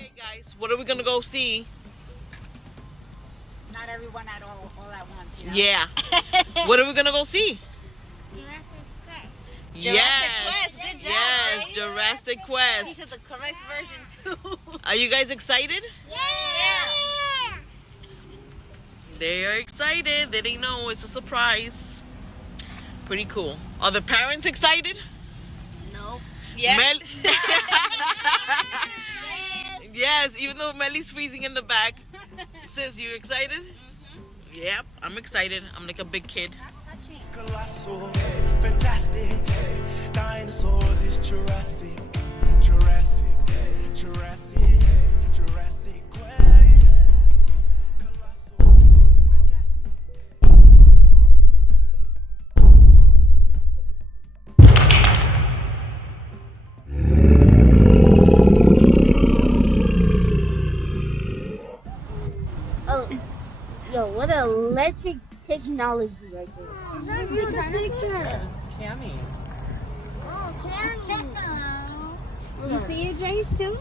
Okay, guys, what are we gonna go see? Not everyone at all at once, you know? Yeah. What are we gonna go see? Jurassic Quest. Yes. Quest, good job, Yes, right? Jurassic He Quest. said the correct version too. Are you guys excited? Yeah. They are excited. They didn't know. It's a surprise. Pretty cool. Are the parents excited? Nope. Yeah. Yes, even though Melly's freezing in the back. Sis, you excited? Yep, I'm excited. I'm like a big kid. Colossal, fantastic, dinosaurs is Jurassic, Jurassic, Jurassic, Jurassic Quest. Colossal, fantastic. Oh, yo, what an electric technology right there. Nice, take a picture. Cammy. Oh, Karen. You see it, Jace, too?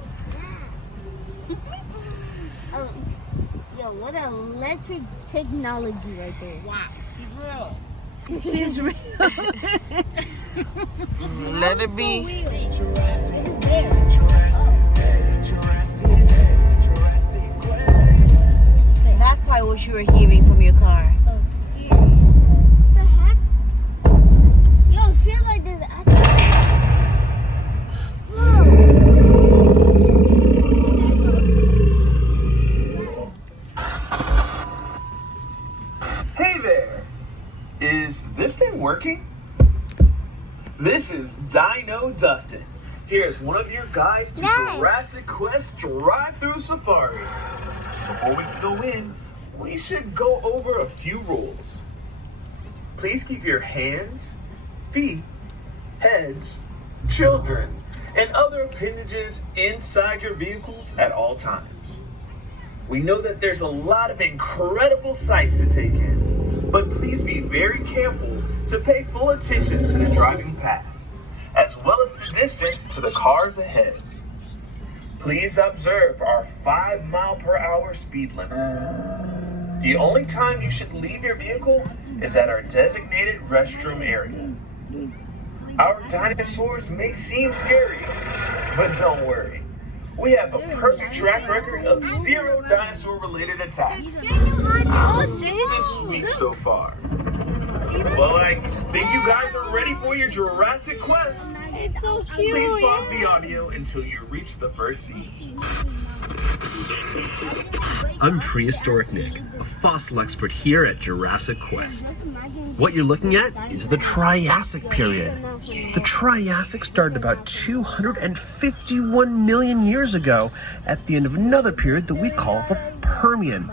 Oh, yo, what an electric technology right there. Wow, she's real. She's real. Let it be. Jurassic, There. Jurassic, Jurassic, Jurassic Quest. That's probably what you were hearing from your car. What the heck? Yo, it feels like this. Hey there! Is this thing working? This is Dino Dustin. Here's one of your guides to Nice. Jurassic Quest Drive-Thru Safari. Before we can go in, we should go over a few rules. Please keep your hands, feet, heads, children, and other appendages inside your vehicles at all times. We know that there's a lot of incredible sights to take in, but please be very careful to pay full attention to the driving path, as well as the distance to the cars ahead. Please observe our 5-mile-per-hour speed limit. The only time you should leave your vehicle is at our designated restroom area. Our dinosaurs may seem scary, but don't worry. We have a perfect track record of 0 dinosaur-related attacks this week so far. Well, I think you guys are ready for your Jurassic Quest. It's so cute. Please pause the audio until you reach the first scene. I'm Prehistoric Nick, a fossil expert here at Jurassic Quest. What you're looking at is the Triassic period. The Triassic started about 251 million years ago at the end of another period that we call the Permian.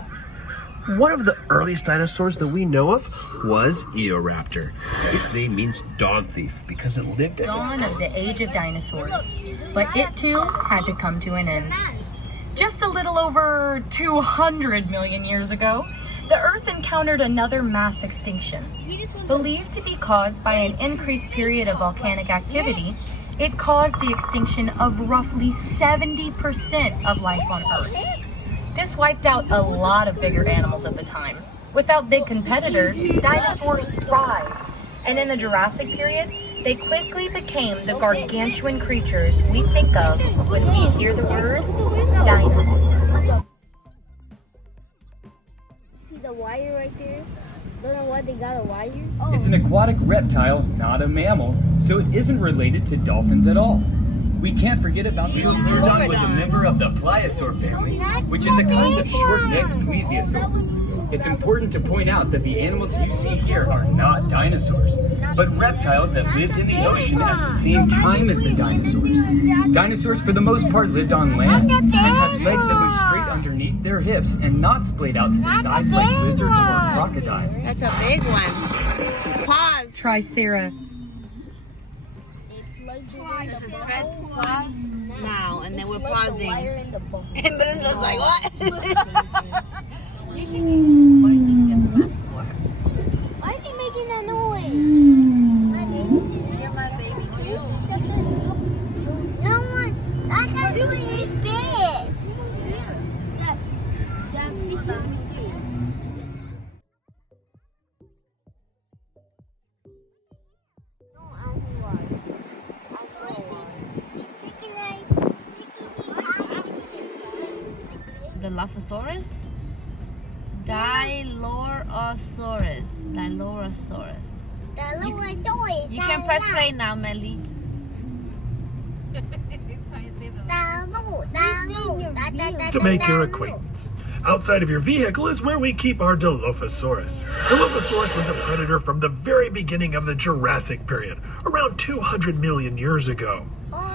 One of the earliest dinosaurs that we know of was Eoraptor. Its name means dog thief because it lived at Dawn of the age of dinosaurs, but it too had to come to an end. Just a little over 200 million years ago, the Earth encountered another mass extinction. Believed to be caused by an increased period of volcanic activity, it caused the extinction of roughly 70% of life on Earth. This wiped out a lot of bigger animals of the time. Without big competitors, dinosaurs thrived. And in the Jurassic period, they quickly became the gargantuan creatures we think of when we hear the word dinosaur. See the wire right there? Don't know why they got a wire. It's an aquatic reptile, not a mammal, so it isn't related to dolphins at all. We can't forget about the Pterodon was a member of the pliosaur family, which is a kind of short-necked plesiosaur. It's important to point out that the animals you see here are not dinosaurs, but reptiles that lived in the ocean at the same time as the dinosaurs. Dinosaurs, for the most part, lived on land and had legs that went straight underneath their hips and not splayed out to the sides like lizards or crocodiles. That's a big one. Pause. Tricera. This is press pause now, and then we're pausing. And And Belinda's like, what? Why is he making that noise? You're my baby too. No one. That's doing his best. Dilophosaurus? Dilorosaurus. Dilorosaurus. You can press play now, Melly. To make your acquaintance, outside of your vehicle is where we keep our Dilophosaurus. Dilophosaurus was a predator from the very beginning of the Jurassic period, around 200 million years ago.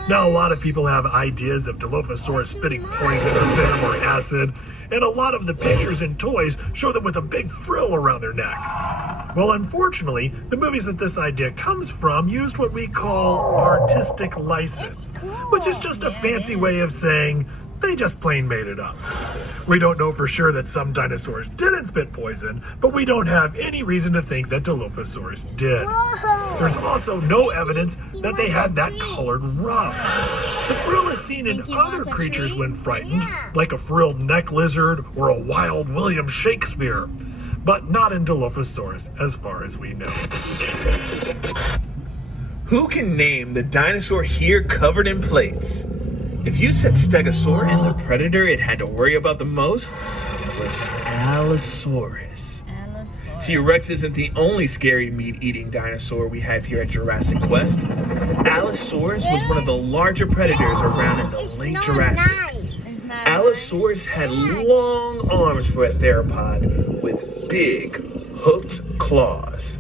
Now, a lot of people have ideas of Dilophosaurus spitting poison or venom or acid, and a lot of the pictures and toys show them with a big frill around their neck. Well, unfortunately, the movies that this idea comes from used what we call artistic license, which is just a fancy way of saying they just plain made it up. We don't know for sure that some dinosaurs didn't spit poison, but we don't have any reason to think that Dilophosaurus did. There's also no evidence that they had that colored ruff. The frill is seen in other creatures when frightened, like a frilled neck lizard or a wild William Shakespeare, but not in Dilophosaurus as far as we know. Who can name the dinosaur here covered in plates? If you said Stegosaurus, the predator it had to worry about the most was Allosaurus. T-Rex isn't the only scary meat-eating dinosaur we have here at Jurassic Quest. Allosaurus was one of the larger predators around in the late Jurassic. Allosaurus had long arms for a theropod with big, hooked claws.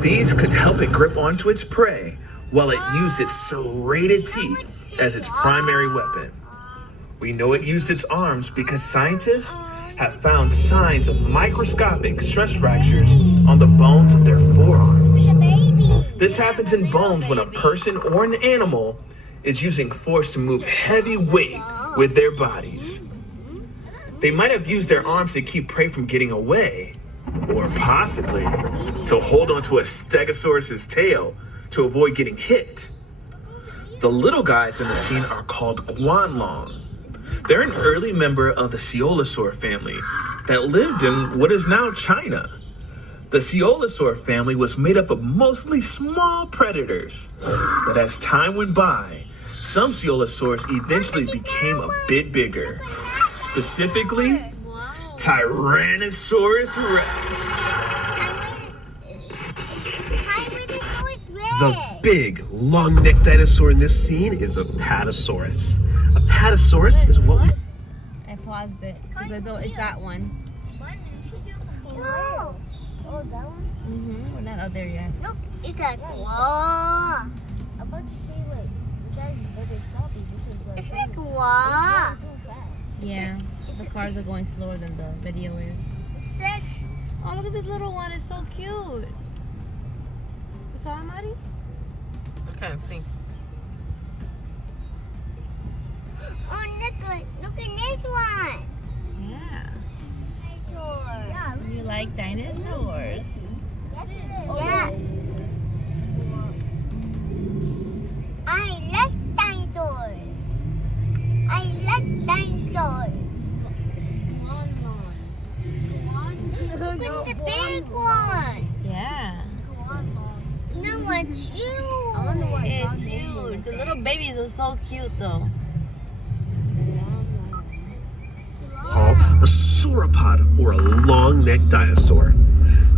These could help it grip onto its prey while it used its serrated teeth as its primary weapon. We know it used its arms because scientists have found signs of microscopic stress fractures on the bones of their forearms. This happens in bones when a person or an animal is using force to move heavy weight with their bodies. They might have used their arms to keep prey from getting away, or possibly to hold onto a Stegosaurus's tail to avoid getting hit. The little guys in the scene are called guanlong. They're an early member of the Coelosaur family that lived in what is now China. The Coelosaur family was made up of mostly small predators, but as time went by, some Coelosaurs eventually became a bit bigger, specifically Tyrannosaurus Rex. The big, long-necked dinosaur in this scene is a Apatosaurus. Apatosaurus is what we... I paused it because it's that one. Oh, that one? We're not out there yet. Look, it's like, wow. I'm about to say, like, you guys better stop it because, it's like, wow. Yeah, the cars are going slower than the video is. It's like, oh, look at this little one. It's so cute. You saw it, Mari? I can't see. oh, look at this one. Yeah. Dinosaur. Yeah, You like dinosaurs? yeah. I like dinosaurs. I like dinosaurs. Look at the big one. Yeah. No one's huge. It's huge. The little babies are so cute, though. call a sauropod, or a long-necked dinosaur.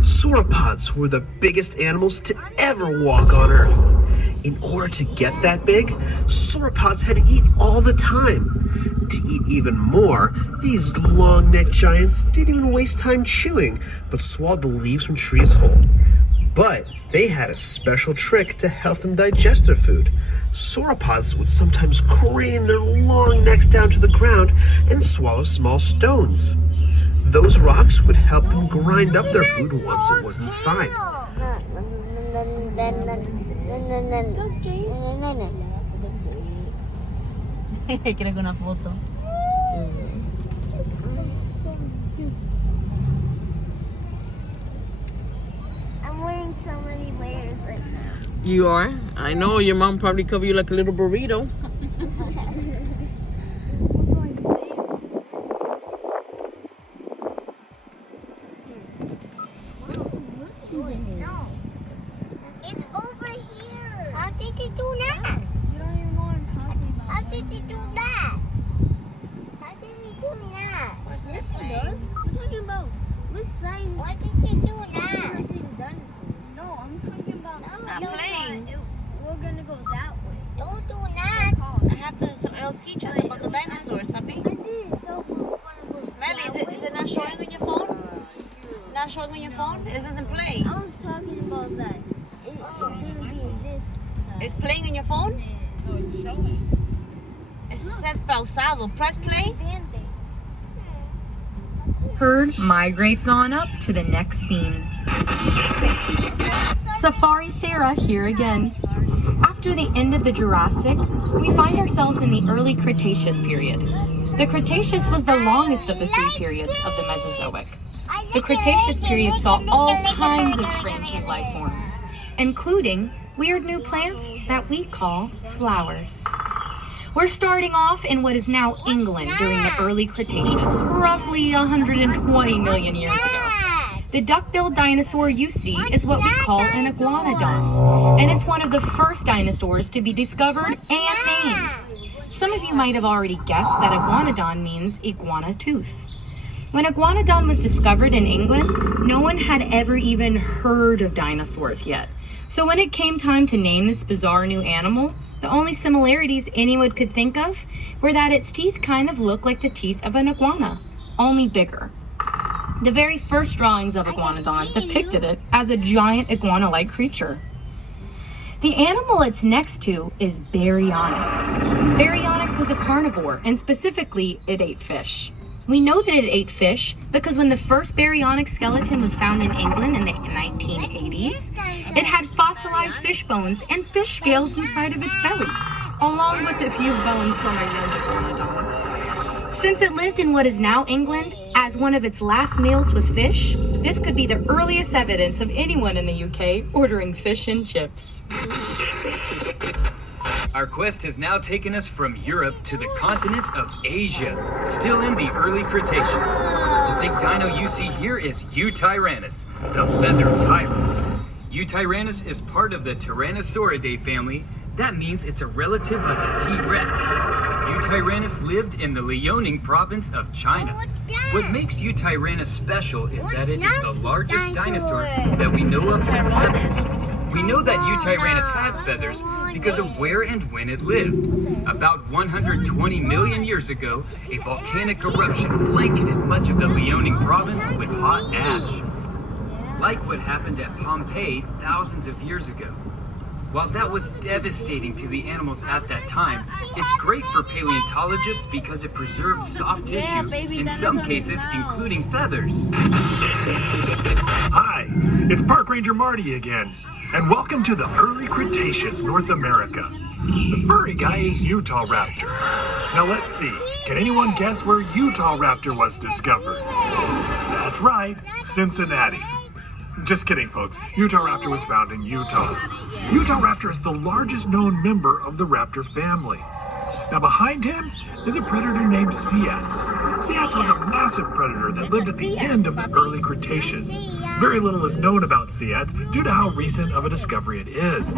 Sauropods were the biggest animals to ever walk on Earth. In order to get that big, sauropods had to eat all the time. To eat even more, these long-necked giants didn't even waste time chewing, but swallowed the leaves from trees whole. But they had a special trick to help them digest their food. Sauropods would sometimes crane their long necks down to the ground and swallow small stones. Those rocks would help them grind up their food once it was inside. Creo que una foto. I'm wearing so many layers right now. You are? I know your mom probably covered you like a little burrito. No. It's over here. How did he do that? You don't even know what I'm talking about. How did he do that? How did he do that? Yes, he does. I'm talking about what size. Why did you do that? No, I'm talking about. It's not playing. We're gonna go that way. Don't do that. I have to, so it'll teach us about the dinosaurs, puppy. Melly, is it not showing on your phone? Not showing on your phone? It doesn't play. I was talking about that. It's gonna be this. It's playing on your phone? No, it's showing. It says pausado. Press play. Herd migrates on up to the next scene. Safari Sarah here again. After the end of the Jurassic, we find ourselves in the early Cretaceous period. The Cretaceous was the longest of the three periods of the Mesozoic. The Cretaceous period saw all kinds of strange new life forms, including weird new plants that we call flowers. We're starting off in what is now England during the early Cretaceous, roughly 120 million years ago. The duck-billed dinosaur you see is what we call an iguanodon, and it's one of the first dinosaurs to be discovered and named. Some of you might have already guessed that iguanodon means iguana tooth. When iguanodon was discovered in England, no one had ever even heard of dinosaurs yet. So when it came time to name this bizarre new animal, the only similarities anyone could think of were that its teeth kind of looked like the teeth of an iguana, only bigger. The very first drawings of iguanodon depicted it as a giant iguana-like creature. The animal it's next to is Baryonyx. Baryonyx was a carnivore, and specifically, it ate fish. We know that it ate fish because when the first Baryonyx skeleton was found in England in the 1980s, it had fossilized fish bones and fish scales inside of its belly, along with a few bones from a young iguanodon. Since it lived in what is now England, as one of its last meals was fish, this could be the earliest evidence of anyone in the UK ordering fish and chips. Our quest has now taken us from Europe to the continent of Asia, still in the early Cretaceous. The big dino you see here is Eutyrannus, the feathered tyrant. Eutyrannus is part of the Tyrannosauridae family. That means it's a relative of the T-Rex. Eutyrannus lived in the Liaoning province of China. What makes Eutyrannus special is that it is the largest dinosaur that we know of with feathers. We know that Eutyrannus had feathers because of where and when it lived. About 120 million years ago, a volcanic eruption blanketed much of the Liaoning province with hot ash, like what happened at Pompeii thousands of years ago. While that was devastating to the animals at that time, it's great for paleontologists because it preserved soft tissue, in some cases including feathers. Hi, it's Park Ranger Marty again, and welcome to the early Cretaceous North America. The furry guy is Utahraptor. Now let's see, can anyone guess where Utahraptor was discovered? That's right, Cincinnati. Just kidding, folks. Utahraptor was found in Utah. Utahraptor is the largest known member of the raptor family. Now behind him is a predator named Ceyx. Ceyx was a massive predator that lived at the end of the early Cretaceous. Very little is known about Ceyx due to how recent of a discovery it is.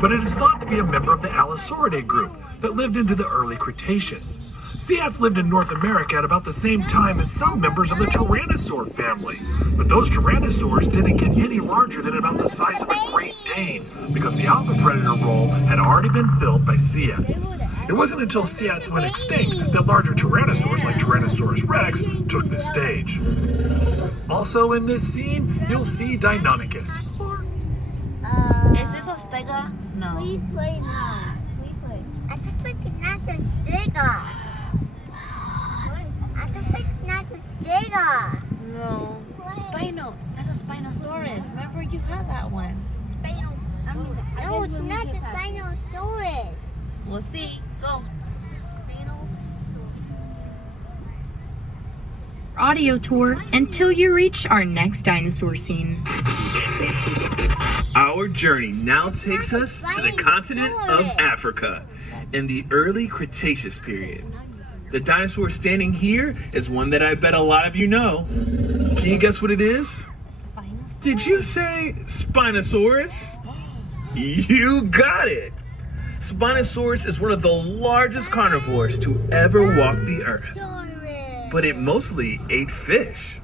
But it is thought to be a member of the Allosauridae group that lived into the early Cretaceous. Ceyx lived in North America at about the same time as some members of the Tyrannosaur family. But those Tyrannosaurs didn't get any larger than about the size of a Great Dane, because the alpha predator role had already been filled by Ceyx. It wasn't until Ceyx went extinct that larger Tyrannosaurs like Tyrannosaurus Rex took the stage. Also in this scene, you'll see Deinonychus. Is this a stega? No. We play now. We play. I don't think that's a stega. I don't think that's a stega. No. Spino. That's a Spinosaurus. Remember you had that one. No, it's not the Spinosaurus. We'll see. Go. Audio tour until you reach our next dinosaur scene. Our journey now takes us to the continent of Africa in the early Cretaceous period. The dinosaur standing here is one that I bet a lot of you know. Can you guess what it is? Did you say Spinosaurus? You got it! Spinosaurus is one of the largest carnivores to ever walk the earth. but it mostly ate fish.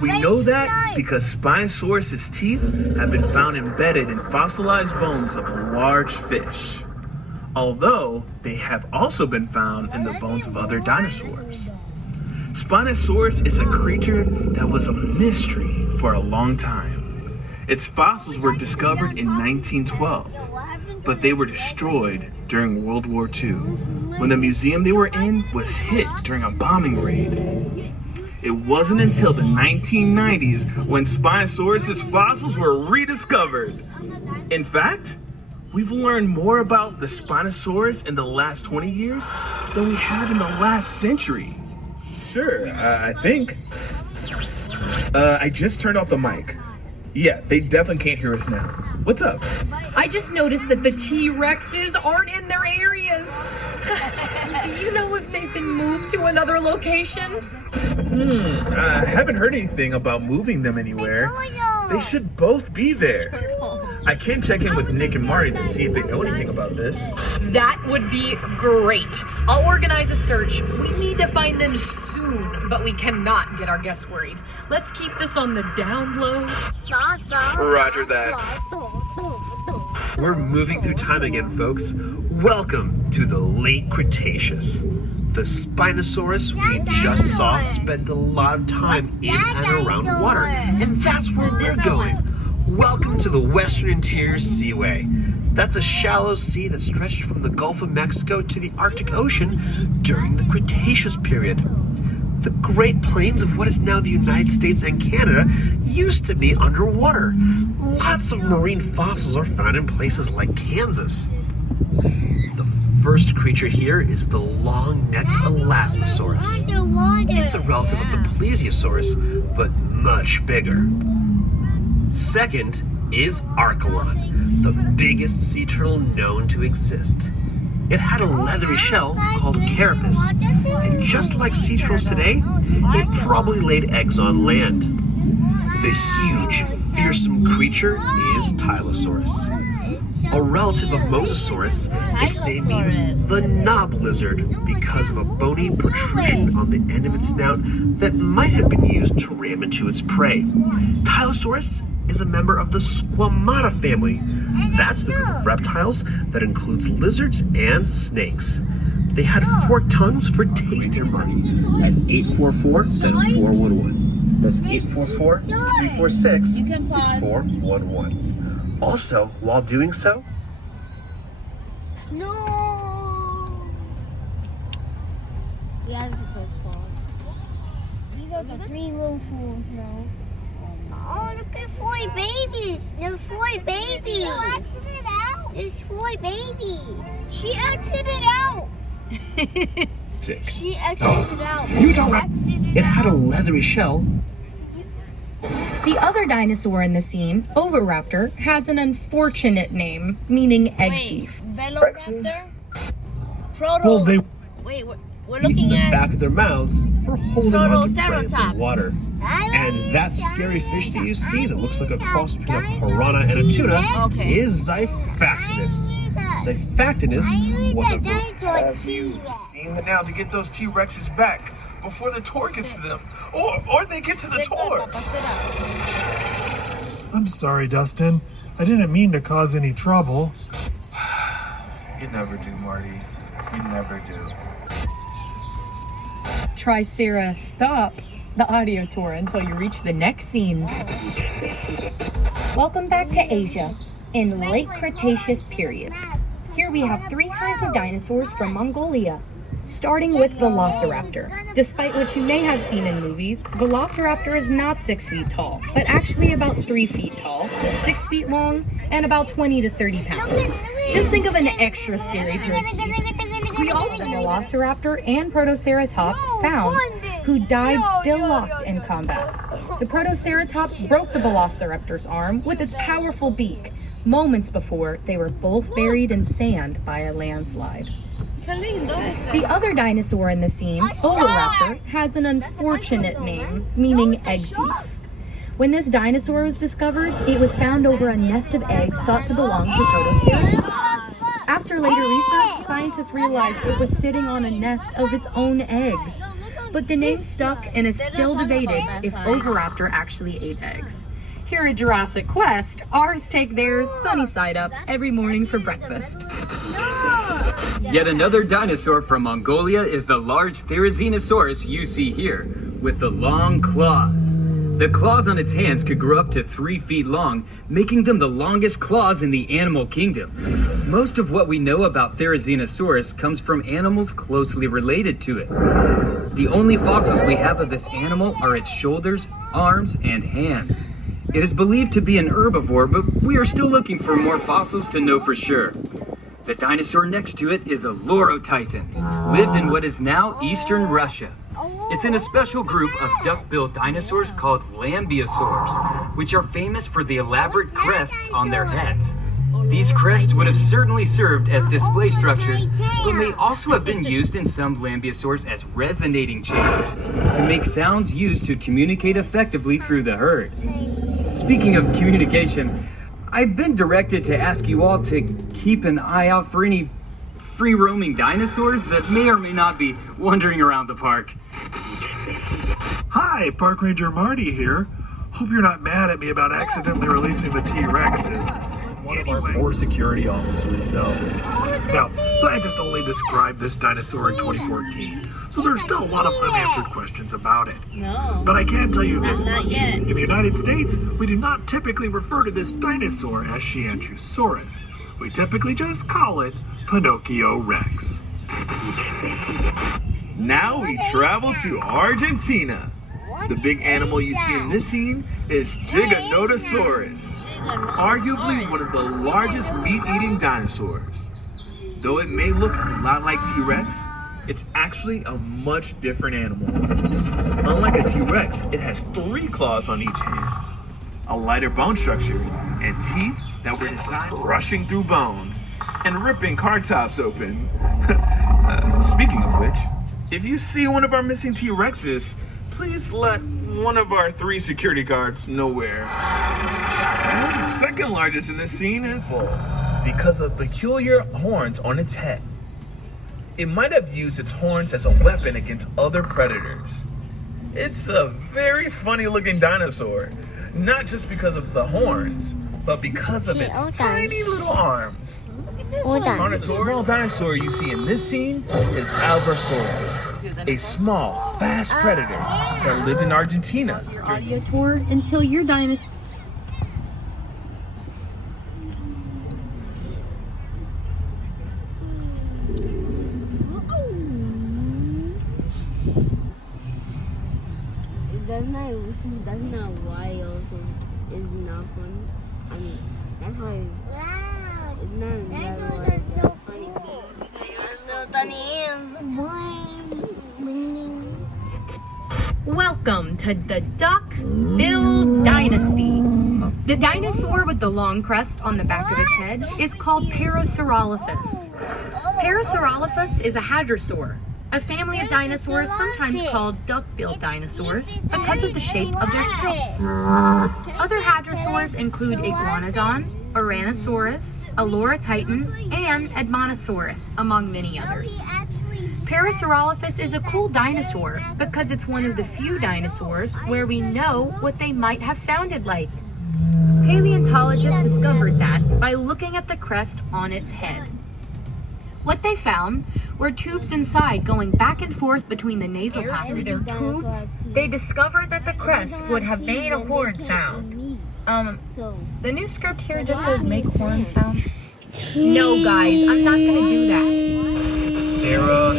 We know that because Spinosaurus's teeth have been found embedded in fossilized bones of large fish, although they have also been found in the bones of other dinosaurs. Spinosaurus is a creature that was a mystery for a long time. Its fossils were discovered in 1912, but they were destroyed during World War II, when the museum they were in was hit during a bombing raid. It wasn't until the 1990s when Spinosaurus's fossils were rediscovered. In fact, we've learned more about the Spinosaurus in the last 20 years than we have in the last century. Sure, I think. I just turned off the mic. Yeah, they definitely can't hear us now. What's up? I just noticed that the T-Rexes aren't in their areas. Do you know if they've been moved to another location? I haven't heard anything about moving them anywhere. They should both be there. I can check in with Nick and Marty to see if they know anything about this. That would be great. I'll organize a search. We need to find them soon, but we cannot get our guests worried. Let's keep this on the down low. Roger that. We're moving through time again, folks. Welcome to the late Cretaceous. The Spinosaurus we just saw spent a lot of time in and around water, and that's where we're going. Welcome to the Western Interior Seaway. That's a shallow sea that stretched from the Gulf of Mexico to the Arctic Ocean during the Cretaceous period. The Great Plains of what is now the United States and Canada used to be underwater. Lots of marine fossils are found in places like Kansas. The first creature here is the long-necked Elasmosaurus. It's a relative of the Plesiosaurus, but much bigger. Second is Archelon, the biggest sea turtle known to exist. It had a leathery shell called a carapace, and just like sea turtles today, it probably laid eggs on land. The huge, fearsome creature is Tylosaurus. A relative of Mosasaurus, its name means the knob lizard because of a bony protrusion on the end of its snout that might have been used to ram into its prey. Tylosaurus is a member of the Squamata family. That's the group of reptiles that includes lizards and snakes. They had forked tongues for tasting Marty. At 844, then 411. That's 844-346-6411. Also, while doing so, No. Yeah, this is the first part. These are the three little fools now. Oh, look at 4 babies. There are 4 babies. You exited out? There's 4 babies. She exited out. Sick. She exited out. it had a leathery shell. The other dinosaur in the scene, Oviraptor, has an unfortunate name, meaning egg thief. Rexes? Well, they Wait, we're Using looking the at back of their mouths for holding on to prey in the Protoceratops. water. And that scary fish that you see that looks like a cross between a piranha and a tuna is Xiphactinus. Xiphactinus was a Have you seen them now to get those T-Rexes back before the tour gets to them? Or they get to the tour? I'm sorry, Dustin. I didn't mean to cause any trouble. You never do, Marty. You never do. Tricera, stop the audio tour until you reach the next scene. Welcome back to Asia in the late Cretaceous period. Here we have 3 kinds of dinosaurs from Mongolia, starting with Velociraptor. Despite what you may have seen in movies, Velociraptor is not 6 feet tall, but actually about 3 feet tall, 6 feet long, and about 20 to 30 pounds. Just think of an extra scary jerky. We also have Velociraptor and Protoceratops found, who died still locked in combat. The Protoceratops broke the Velociraptor's arm with its powerful beak, moments before they were both buried in sand by a landslide. The other dinosaur in the scene, Oviraptor, has an unfortunate name, meaning egg thief. When this dinosaur was discovered, it was found over a nest of eggs thought to belong to Protoceratops. After later research, scientists realized it was sitting on a nest of its own eggs. but the name stuck and is still debated if Oviraptor actually ate eggs. Here at Jurassic Quest, ours take theirs sunny side up every morning for breakfast. Yet another dinosaur from Mongolia is the large Therizinosaurus you see here, with the long claws. The claws on its hands could grow up to 3 feet long, making them the longest claws in the animal kingdom. Most of what we know about Therizinosaurus comes from animals closely related to it. The only fossils we have of this animal are its shoulders, arms, and hands. It is believed to be an herbivore, but we are still looking for more fossils to know for sure. The dinosaur next to it is a Lorotitan, lived in what is now eastern Russia. It's in a special group of duck-billed dinosaurs called lambeosaurs, which are famous for the elaborate crests on their heads. These crests would have certainly served as display structures, but may also have been used in some lambeosaurs as resonating chambers, to make sounds used to communicate effectively through the herd. Speaking of communication, I've been directed to ask you all to keep an eye out for any free-roaming dinosaurs that may or may not be wandering around the park. Hi, Park Ranger Marty here. Hope you're not mad at me about accidentally releasing the T-Rexes. One of our 4 security officers know. Now, scientists only described this dinosaur in 2014, so there's still a lot of unanswered questions about it. No. But I can tell you this Not much. yet. In the United States, we do not typically refer to this dinosaur as Shianchusaurus. We typically just call it Pinocchio Rex. Now we travel to Argentina. The big animal you see in this scene is Giganotosaurus, arguably one of the largest meat-eating dinosaurs. Though it may look a lot like T-Rex, it's actually a much different animal. Unlike a T-Rex, it has 3 claws on each hand, a lighter bone structure, and teeth that were designed rushing through bones and ripping car tops open. Speaking of which, if you see one of our missing T-Rexes, please let one of our 3 security guards know where. And second largest in this scene is because of peculiar horns on its head. It might have used its horns as a weapon against other predators. It's a very funny looking dinosaur, not just because of the horns, but because of its tiny little arms. The small dinosaur you see in this scene is Albersaurus, a small, fast predator that lived in Argentina. Audio tour until your dinosaur. That's not why also is not funny. I mean, that's why it's not Dinosaurs are so funny. You're so Welcome to the Duck-Billed Dynasty. The dinosaur with the long crest on the back of its head is called Parasaurolophus. Parasaurolophus is a hadrosaur, a family of dinosaurs sometimes called duck-billed dinosaurs because of the shape of their scutes. Other hadrosaurs include Iguanodon, Ouranosaurus, Lorotitan, and Edmontosaurus, among many others. Parasaurolophus is a cool dinosaur because it's one of the few dinosaurs where we know what they might have sounded like. Paleontologists discovered that by looking at the crest on its head. What they found were tubes inside going back and forth between the nasal passages. They discovered that the crest would have made a horn sound. The new script here just says make horn sounds. No, guys, I'm not gonna do that. Sarah.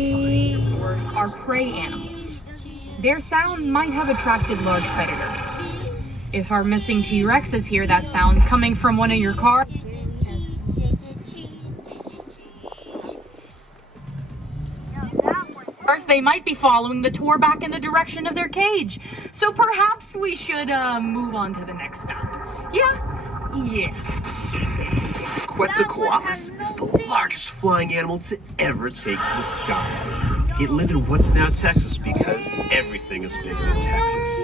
Dinosaurs are prey animals. Their sound might have attracted large predators. If our missing T-Rexes hear that sound coming from one of your cars, they might be following the tour back in the direction of their cage. So perhaps we should move on to the next stop. Yeah. Quetzalcoatlus is the largest flying animal to ever take to the sky. It lived in what's now Texas because everything is bigger in Texas.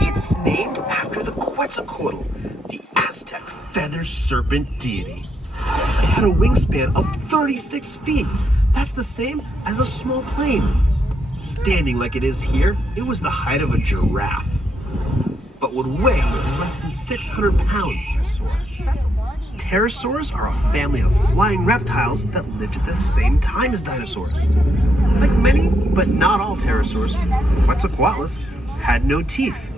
It's named after the Quetzalcoatl, the Aztec feather serpent deity. It had a wingspan of 36 feet. That's the same as a small plane. Standing like it is here, it was the height of a giraffe, but would weigh less than 600 pounds. Pterosaurs are a family of flying reptiles that lived at the same time as dinosaurs. Like many, but not all pterosaurs, Quetzalcoatlus had no teeth,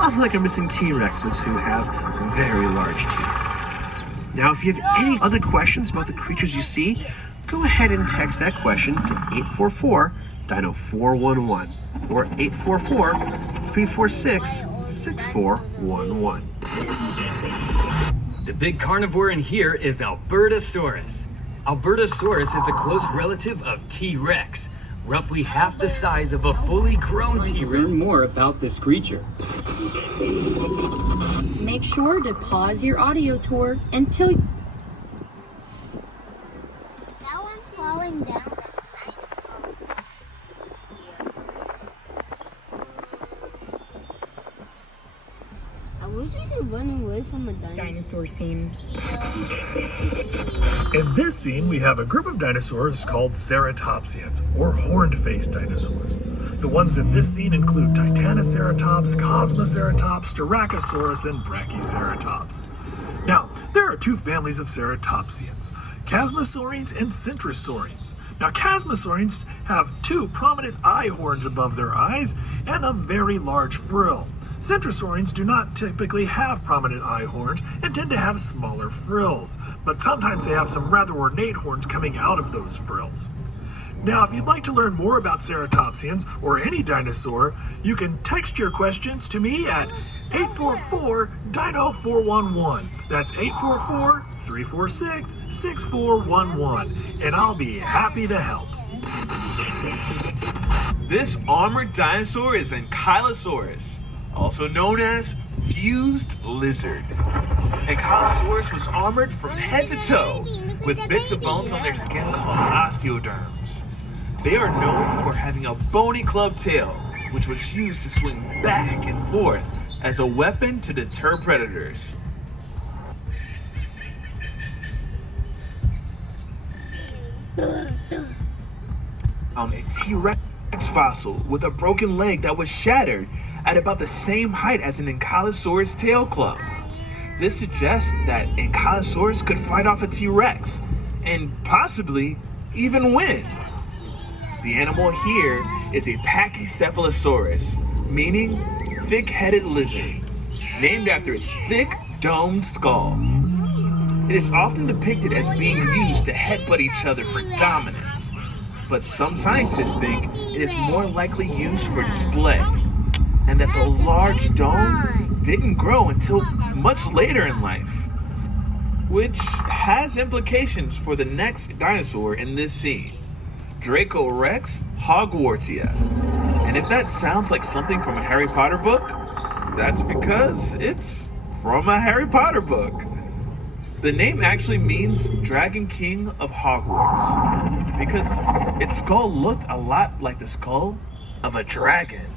unlike our missing T-Rexes who have very large teeth. Now, if you have any other questions about the creatures you see, go ahead and text that question to 844-DINO-411 or 844-346-6411. The big carnivore in here is Albertosaurus. Albertosaurus is a close relative of T-Rex, roughly half the size of a fully grown T-Rex. Learn more about this creature. Make sure to pause your audio tour until That one's falling down. I wish we could run away from a dinosaur scene. In this scene, we have a group of dinosaurs called ceratopsians, or horned-faced dinosaurs. The ones in this scene include Titanoceratops, Cosmoceratops, Styracosaurus, and Brachioceratops. Now, there are two families of ceratopsians, Chasmosaurines and Centrosaurines. Now, Chasmosaurines have two prominent eye horns above their eyes and a very large frill. Centrosaurines do not typically have prominent eye horns and tend to have smaller frills, but sometimes they have some rather ornate horns coming out of those frills. Now, if you'd like to learn more about ceratopsians or any dinosaur, you can text your questions to me at 844-DINO-411. That's 844-346-6411, and I'll be happy to help. This armored dinosaur is Ankylosaurus, also known as fused lizard. Ankylosaurus was armored from head to toe with bits of bones on their skin called osteoderms. They are known for having a bony club tail, which was used to swing back and forth as a weapon to deter predators. Found a T-Rex fossil with a broken leg that was shattered at about the same height as an Ankylosaurus tail club. This suggests that Ankylosaurus could fight off a T-Rex and possibly even win. The animal here is a Pachycephalosaurus, meaning thick-headed lizard, named after its thick, domed skull. It is often depicted as being used to headbutt each other for dominance, but some scientists think it is more likely used for display, and that the large dome didn't grow until much later in life, which has implications for the next dinosaur in this scene, Dracorex hogwartsia. And if that sounds like something from a Harry Potter book, that's because it's from a Harry Potter book. The name actually means Dragon King of Hogwarts, because its skull looked a lot like the skull of a dragon.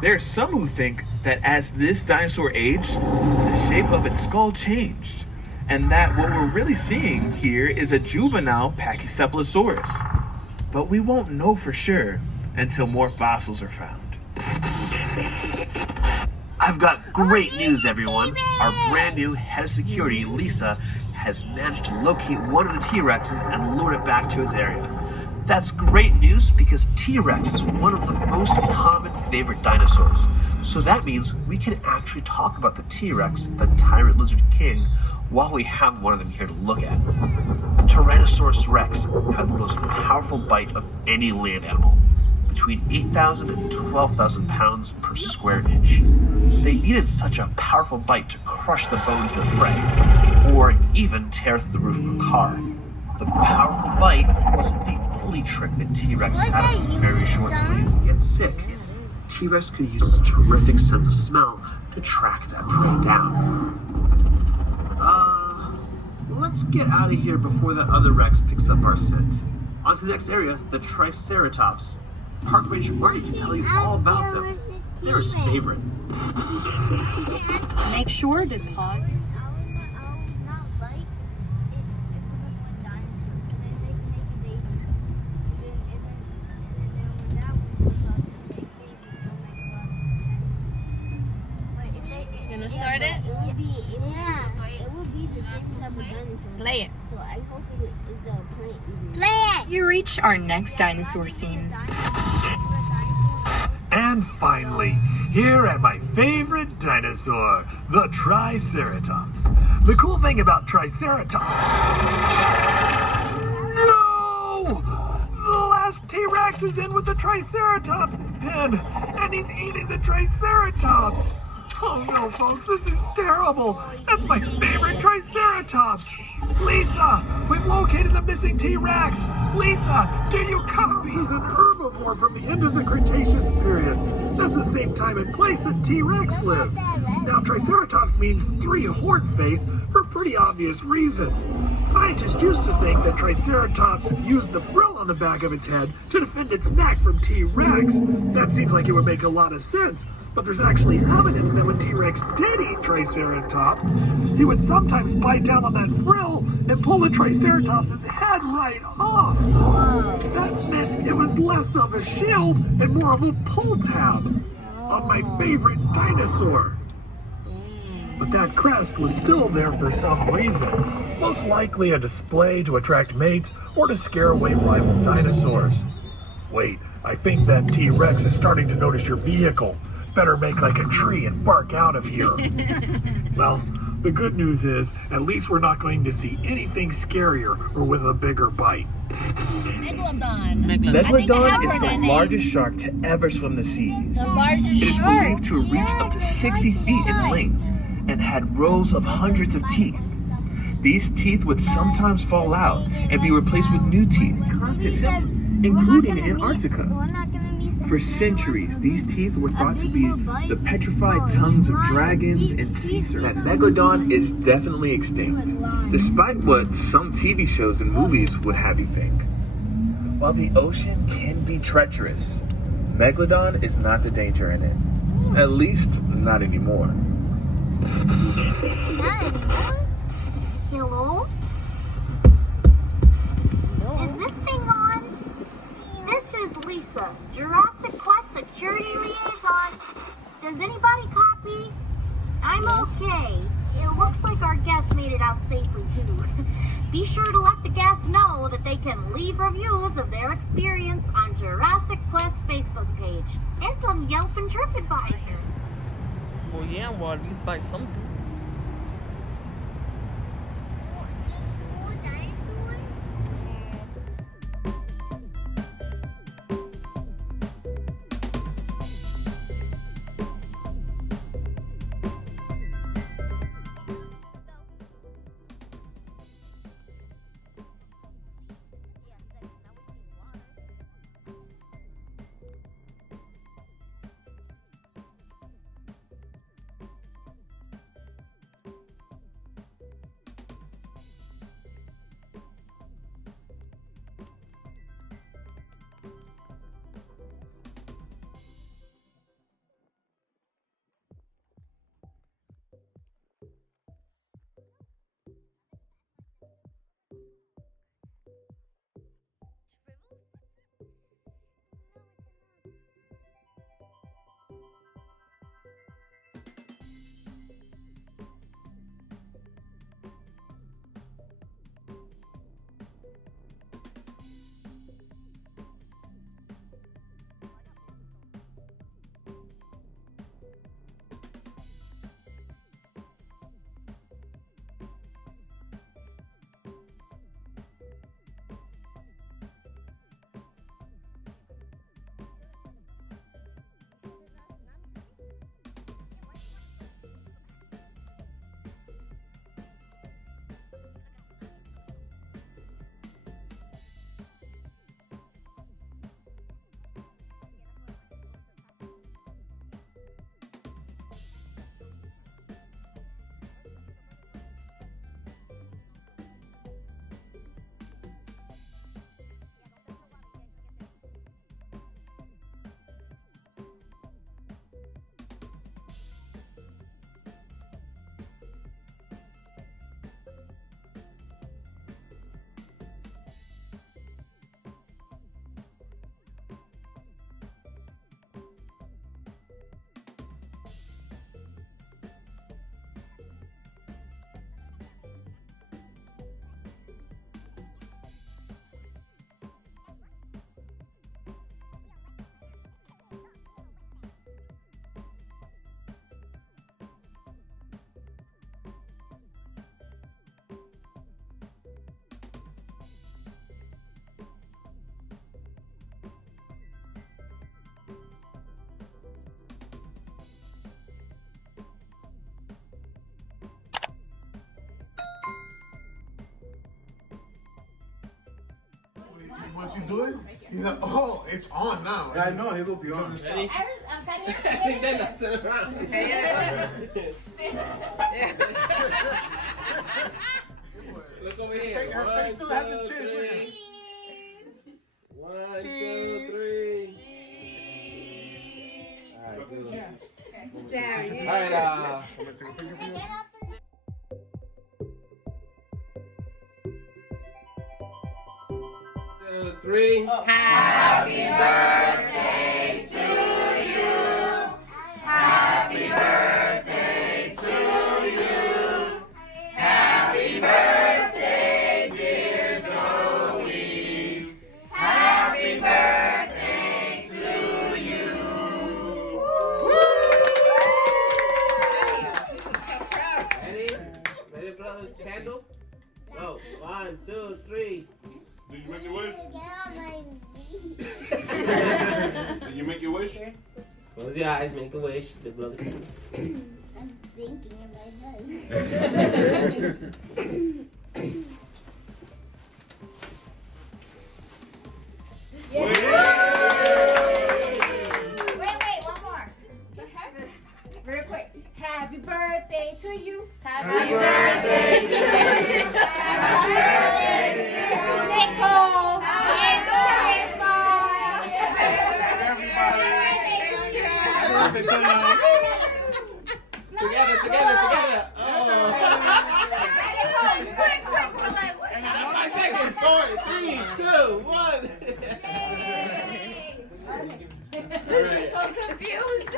There are some who think that as this dinosaur aged, the shape of its skull changed, and that what we're really seeing here is a juvenile Pachycephalosaurus. But we won't know for sure until more fossils are found. I've got great news, everyone. Our brand new head of security, Lisa, has managed to locate one of the T-Rexes and lure it back to its area. That's great news because T-Rex is one of the most common favorite dinosaurs. So that means we can actually talk about the T-Rex, the tyrant lizard king, while we have one of them here to look at. Tyrannosaurus Rex had the most powerful bite of any land animal, between 8,000 and 12,000 pounds per square inch. They needed such a powerful bite to crush the bones of their prey, or even tear through the roof of a car. The powerful bite wasn't the only trick that T-Rex had on his very short sleeve to get sick. T-Rex could use his terrific sense of smell to track that prey down. Let's get out of here before that other Rex picks up our scent. On to the next area, the Triceratops. Park Ranger Marty can tell you all about them. They're his favorite. Make sure to pause. start it? It would be, it would be the same type of dinosaur. Play it. So I hope it is the plant. Play it! You reach our next dinosaur scene. And finally, here at my favorite dinosaur, the Triceratops. The cool thing about Triceratops... No! The last T-Rex is in with the Triceratops' pen, and he's eating the Triceratops. Oh no, folks, this is terrible. That's my favorite Triceratops. Lisa, we've located the missing T-Rex. Lisa, do you copy? He's an herbivore from the end of the Cretaceous period. That's the same time and place that T-Rex lived. Now, Triceratops means three-horned face for pretty obvious reasons. Scientists used to think that Triceratops used the frill on the back of its head to defend its neck from T-Rex. That seems like it would make a lot of sense. But there's actually evidence that when T-Rex did eat Triceratops, he would sometimes bite down on that frill and pull the Triceratops' head right off. That meant it was less of a shield and more of a pull tab on my favorite dinosaur. But that crest was still there for some reason. Most likely a display to attract mates or to scare away rival dinosaurs. Wait, I think that T-Rex is starting to notice your vehicle. Better make like a tree and bark out of here. Well, the good news is, at least we're not going to see anything scarier or with a bigger bite. Megalodon. Megalodon is the largest shark to ever swim the seas. The largest It is shark. believed to reach up to 60 feet in length and had rows of hundreds of teeth. These teeth would sometimes fall out and be replaced with new teeth, including in Antarctica. For centuries, these teeth were thought to be the petrified tongues of dragons and sea serpents. That Megalodon is definitely extinct, despite what some TV shows and movies would have you think. While the ocean can be treacherous, Megalodon is not the danger in it. At least, not anymore. Hello? Is this thing on? This is Lisa, Jurassic Quest Security Liaison. Does anybody copy? I'm okay. It looks like our guests made it out safely too. Be sure to let the guests know that they can leave reviews of their experience on Jurassic Quest Facebook page and on Yelp and TripAdvisor. Well, yeah, well, at least buy something. Once you do it, he's like, oh, it's on now. I know, he will be on. Stay. Then I turn around. Look over here. Hey, her face still hasn't changed. Look at it. 1, 2, 3. Alright, good. Alright, I'm gonna take a picture for you. 2, 3. Happy birthday to you. Happy birthday to you. Happy birthday, dear Zoe. Happy birthday to you. Ready? Ready to blow the candle? Go. 1, 2, 3. Did you make your wish? Did you make your wish? Close your eyes, make a wish. Then blow the candle. I'm thinking in my head. Wait, one more. Real quick. Happy birthday to you. Happy birthday to you. Happy birthday to you. Nicole. Together. Oh. 5 seconds. 4, 3, 2, 1. So confused.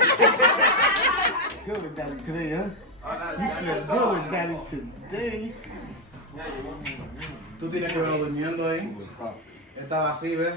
Good with Daddy today, huh? You slept good with Daddy today. Tú tienes que verlo durmiendo ahí. Estaba así, ¿ves?